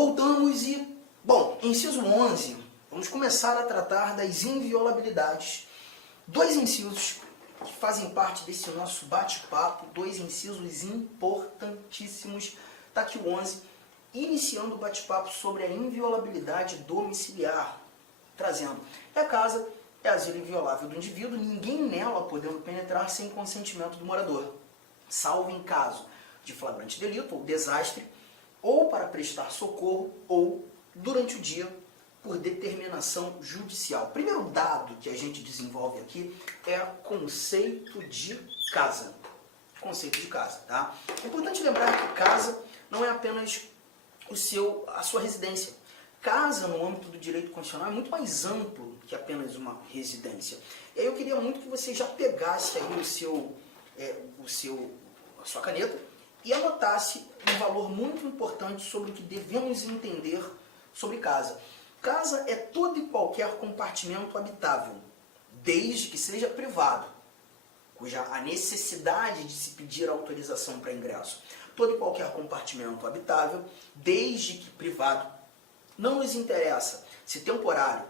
voltamos e, bom, inciso 11, vamos começar a tratar das inviolabilidades. Dois incisos que fazem parte desse nosso bate-papo, dois incisos importantíssimos. Está aqui o 11, iniciando o bate-papo sobre a inviolabilidade domiciliar, trazendo a casa é asilo inviolável do indivíduo, ninguém nela podendo penetrar sem consentimento do morador, salvo em caso de flagrante delito ou desastre, ou para prestar socorro, ou durante o dia, por determinação judicial. O primeiro dado que a gente desenvolve aqui é o conceito de casa. Conceito de casa, tá? É importante lembrar que casa não é apenas a sua residência. Casa, no âmbito do direito constitucional, é muito mais amplo que apenas uma residência. E aí eu queria muito que você já pegasse aí a sua caneta e anotasse um valor muito importante sobre o que devemos entender sobre casa. Casa é todo e qualquer compartimento habitável, desde que seja privado, cuja a necessidade de se pedir autorização para ingresso. Todo e qualquer compartimento habitável, desde que privado, não nos interessa se temporário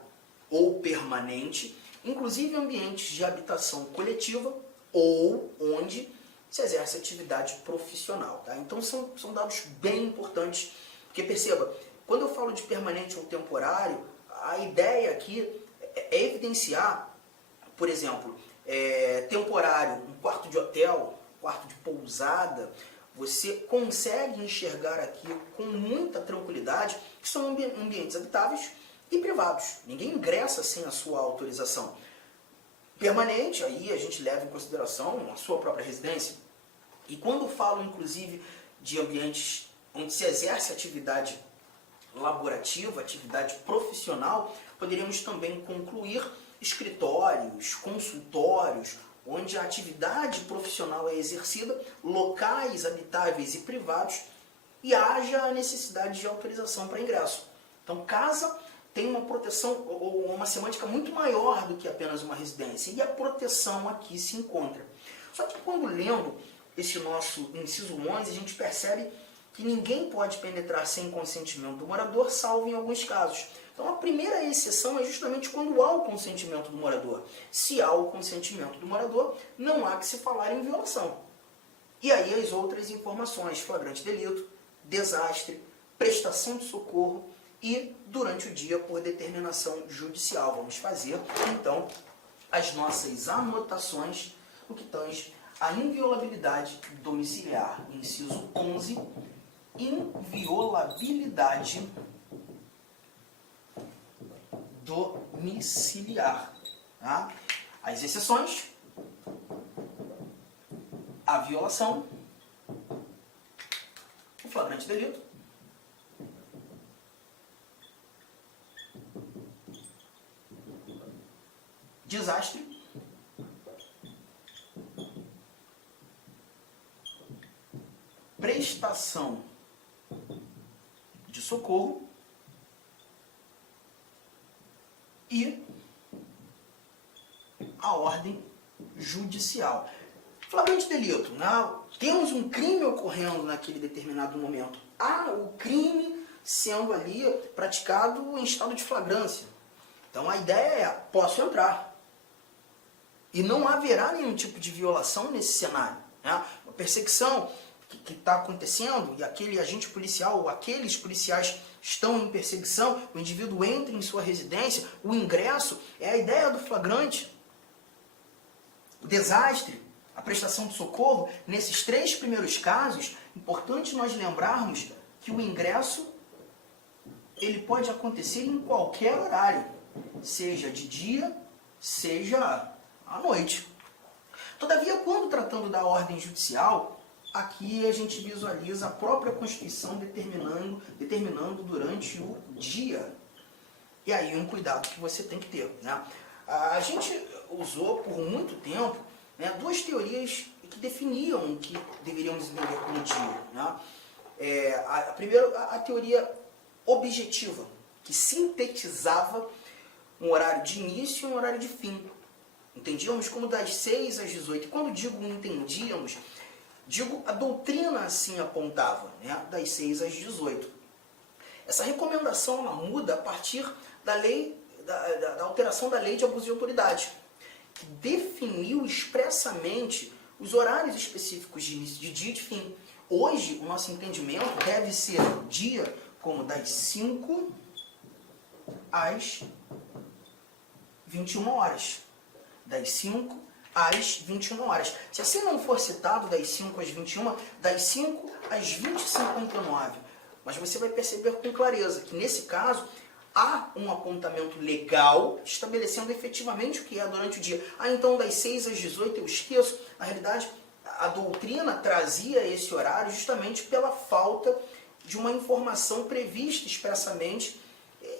ou permanente, inclusive ambientes de habitação coletiva ou onde se exerce atividade profissional. Tá? Então são dados bem importantes, porque perceba, quando eu falo de permanente ou temporário, a ideia aqui é evidenciar, por exemplo, temporário, um quarto de hotel, um quarto de pousada, você consegue enxergar aqui com muita tranquilidade que são ambientes habitáveis e privados. Ninguém ingressa sem a sua autorização. Permanente, aí a gente leva em consideração a sua própria residência. E quando falo, inclusive, de ambientes onde se exerce atividade laborativa, atividade profissional, poderíamos também concluir escritórios, consultórios, onde a atividade profissional é exercida, locais habitáveis e privados, e haja a necessidade de autorização para ingresso. Então, casa tem uma proteção ou uma semântica muito maior do que apenas uma residência, e a proteção aqui se encontra. Só que quando lendo esse nosso inciso 11, a gente percebe que ninguém pode penetrar sem consentimento do morador, salvo em alguns casos. Então a primeira exceção é justamente quando há o consentimento do morador. Se há o consentimento do morador, não há que se falar em violação. E aí as outras informações, flagrante delito, desastre, prestação de socorro e durante o dia por determinação judicial. Vamos fazer então as nossas anotações no que tange a inviolabilidade domiciliar. Inciso 11, inviolabilidade domiciliar. Tá? As exceções, a violação, o flagrante delito, desastre, prestação de socorro e a ordem judicial. Flagrante delito, né? Temos um crime ocorrendo naquele determinado momento. Há o crime sendo ali praticado em estado de flagrância. Então a ideia é, posso entrar. E não haverá nenhum tipo de violação nesse cenário. Né? A perseguição que está acontecendo, e aquele agente policial ou aqueles policiais estão em perseguição, o indivíduo entra em sua residência, o ingresso é a ideia do flagrante. O desastre, a prestação de socorro, nesses três primeiros casos, importante nós lembrarmos que o ingresso ele pode acontecer em qualquer horário, seja de dia, seja à noite. Todavia, quando tratando da ordem judicial, aqui a gente visualiza a própria Constituição determinando durante o dia. E aí um cuidado que você tem que ter. Né? A gente usou por muito tempo, né, duas teorias que definiam o que deveríamos entender como dia. Né? A primeira, a teoria objetiva, que sintetizava um horário de início e um horário de fim. Entendíamos como das 6 às 18. E quando digo entendíamos, digo a doutrina assim apontava, né? Das 6 às 18. Essa recomendação ela muda a partir da lei, da alteração da lei de abuso de autoridade, que definiu expressamente os horários específicos de início de dia e de fim. Hoje, o nosso entendimento deve ser dia como das 5 às 21 horas. Das 5 às 21 horas. Se assim não for citado, das 5 às 21, das 5 às 20h59. Mas você vai perceber com clareza que, nesse caso, há um apontamento legal estabelecendo efetivamente o que é durante o dia. Então das 6 às 18 eu esqueço. Na realidade, a doutrina trazia esse horário justamente pela falta de uma informação prevista expressamente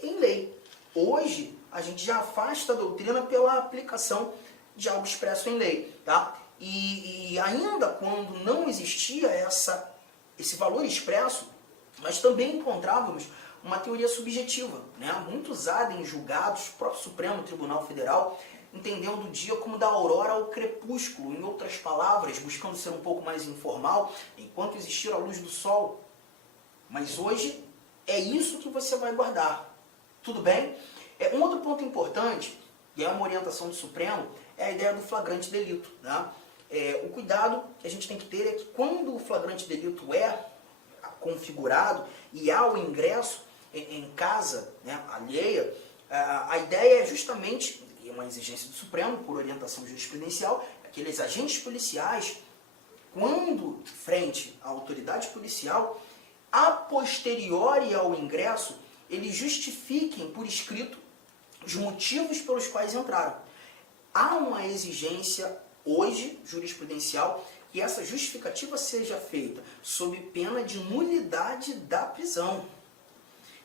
em lei. Hoje, a gente já afasta a doutrina pela aplicação de algo expresso em lei. Tá? E ainda quando não existia esse valor expresso, nós também encontrávamos uma teoria subjetiva, né, muito usada em julgados, o próprio Supremo Tribunal Federal, entendendo o dia como da aurora ao crepúsculo, em outras palavras, buscando ser um pouco mais informal, enquanto existir a luz do sol. Mas hoje é isso que você vai guardar. Tudo bem? Um outro ponto importante, e é uma orientação do Supremo, é a ideia do flagrante delito. Né? O cuidado que a gente tem que ter é que quando o flagrante delito é configurado e há o ingresso em casa, né, alheia, a ideia é justamente, e é uma exigência do Supremo, por orientação jurisprudencial, aqueles agentes policiais, quando frente à autoridade policial, a posteriori ao ingresso, eles justifiquem por escrito os motivos pelos quais entraram. Há uma exigência hoje jurisprudencial que essa justificativa seja feita sob pena de nulidade da prisão.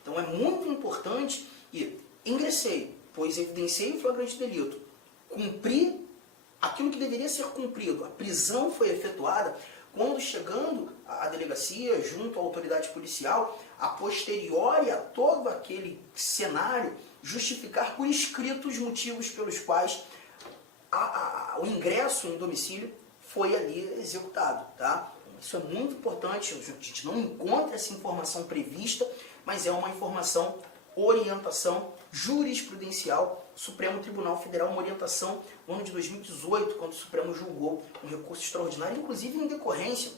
Então é muito importante que ingressei, pois evidenciei o flagrante delito, cumpri aquilo que deveria ser cumprido, a prisão foi efetuada, quando chegando à delegacia, junto à autoridade policial, a posteriori a todo aquele cenário, justificar por escrito os motivos pelos quais o ingresso em domicílio foi ali executado. Tá? Isso é muito importante, a gente não encontra essa informação prevista, mas é uma informação, orientação jurisprudencial, Supremo Tribunal Federal, uma orientação no ano de 2018, quando o Supremo julgou um recurso extraordinário, inclusive em decorrência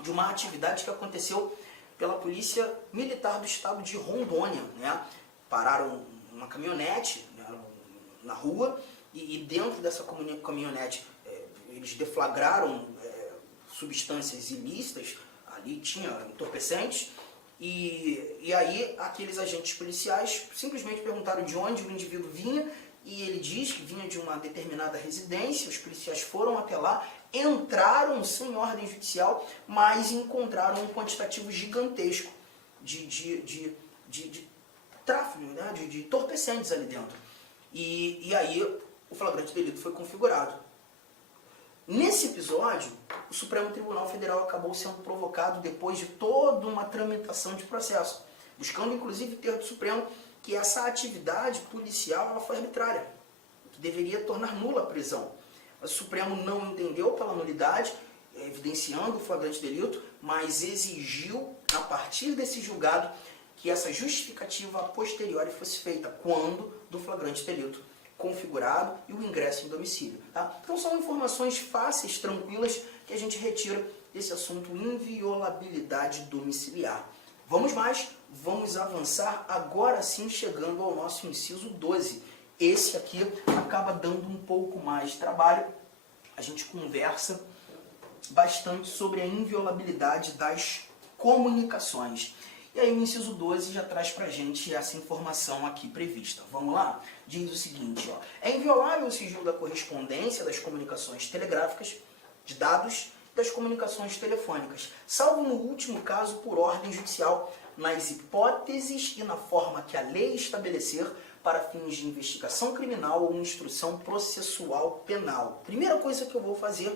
de uma atividade que aconteceu pela Polícia Militar do Estado de Rondônia. Né? Pararam uma caminhonete, né, na rua, e dentro dessa caminhonete eles deflagraram substâncias ilícitas, ali tinha entorpecentes, e aí aqueles agentes policiais simplesmente perguntaram de onde o indivíduo vinha, e ele diz que vinha de uma determinada residência. Os policiais foram até lá, entraram sem ordem judicial, mas encontraram um quantitativo gigantesco de tráfico, né, de entorpecentes ali dentro. E aí o flagrante delito foi configurado. Nesse episódio, o Supremo Tribunal Federal acabou sendo provocado depois de toda uma tramitação de processo, buscando inclusive ter do Supremo que essa atividade policial ela foi arbitrária, que deveria tornar nula a prisão. Mas o Supremo não entendeu pela nulidade, evidenciando o flagrante delito, mas exigiu, a partir desse julgado, que essa justificativa a posteriori fosse feita quando do flagrante delito configurado e o ingresso em domicílio. Tá? Então são informações fáceis, tranquilas, que a gente retira desse assunto inviolabilidade domiciliar. Vamos mais, vamos avançar agora sim, chegando ao nosso inciso 12. Esse aqui acaba dando um pouco mais de trabalho. A gente conversa bastante sobre a inviolabilidade das comunicações. E aí o inciso 12 já traz pra gente essa informação aqui prevista. Vamos lá? Diz o seguinte, ó, é inviolável o sigilo da correspondência, das comunicações telegráficas, de dados, das comunicações telefônicas, salvo no último caso por ordem judicial, nas hipóteses e na forma que a lei estabelecer para fins de investigação criminal ou instrução processual penal. Primeira coisa que eu vou fazer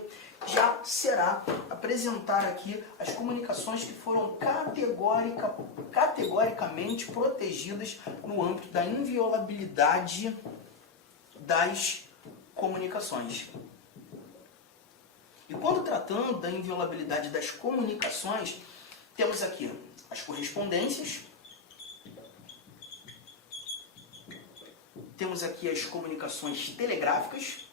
já será apresentar aqui as comunicações que foram categoricamente protegidas no âmbito da inviolabilidade das comunicações. E quando tratando da inviolabilidade das comunicações, temos aqui as correspondências, Temos aqui as comunicações telegráficas.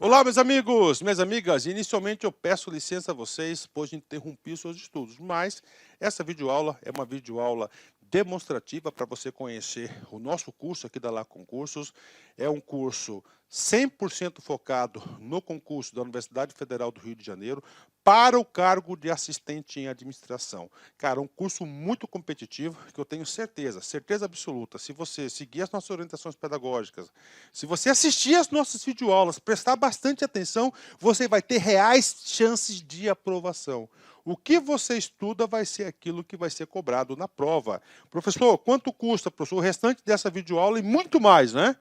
Olá, meus amigos, minhas amigas. Inicialmente eu peço licença a vocês, pois interrompi os seus estudos, mas essa videoaula é uma videoaula demonstrativa para você conhecer o nosso curso aqui da La Concursos. É um curso 100% focado no concurso da Universidade Federal do Rio de Janeiro para o cargo de assistente em administração. Cara, um curso muito competitivo que eu tenho certeza absoluta, se você seguir as nossas orientações pedagógicas, se você assistir as nossas videoaulas, prestar bastante atenção, você vai ter reais chances de aprovação. O que você estuda vai ser aquilo que vai ser cobrado na prova. Professor, quanto custa, professor, o restante dessa videoaula e muito mais, né?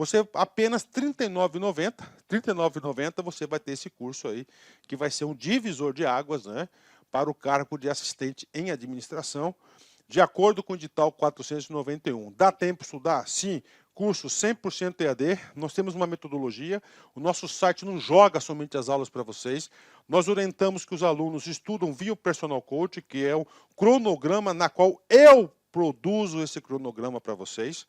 Você apenas R$ 39,90, R$ 39,90 você vai ter esse curso aí, que vai ser um divisor de águas, né, para o cargo de assistente em administração, de acordo com o edital 491. Dá tempo de estudar? Sim. Curso 100% EAD, nós temos uma metodologia, o nosso site não joga somente as aulas para vocês, nós orientamos que os alunos estudam via o Personal Coach, que é o cronograma na qual eu produzo esse cronograma para vocês.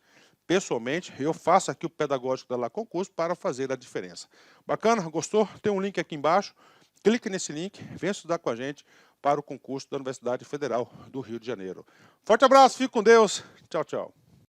Pessoalmente, eu faço aqui o pedagógico da La Concurso para fazer a diferença. Bacana? Gostou? Tem um link aqui embaixo. Clique nesse link, venha estudar com a gente para o concurso da Universidade Federal do Rio de Janeiro. Forte abraço, fique com Deus. Tchau, tchau.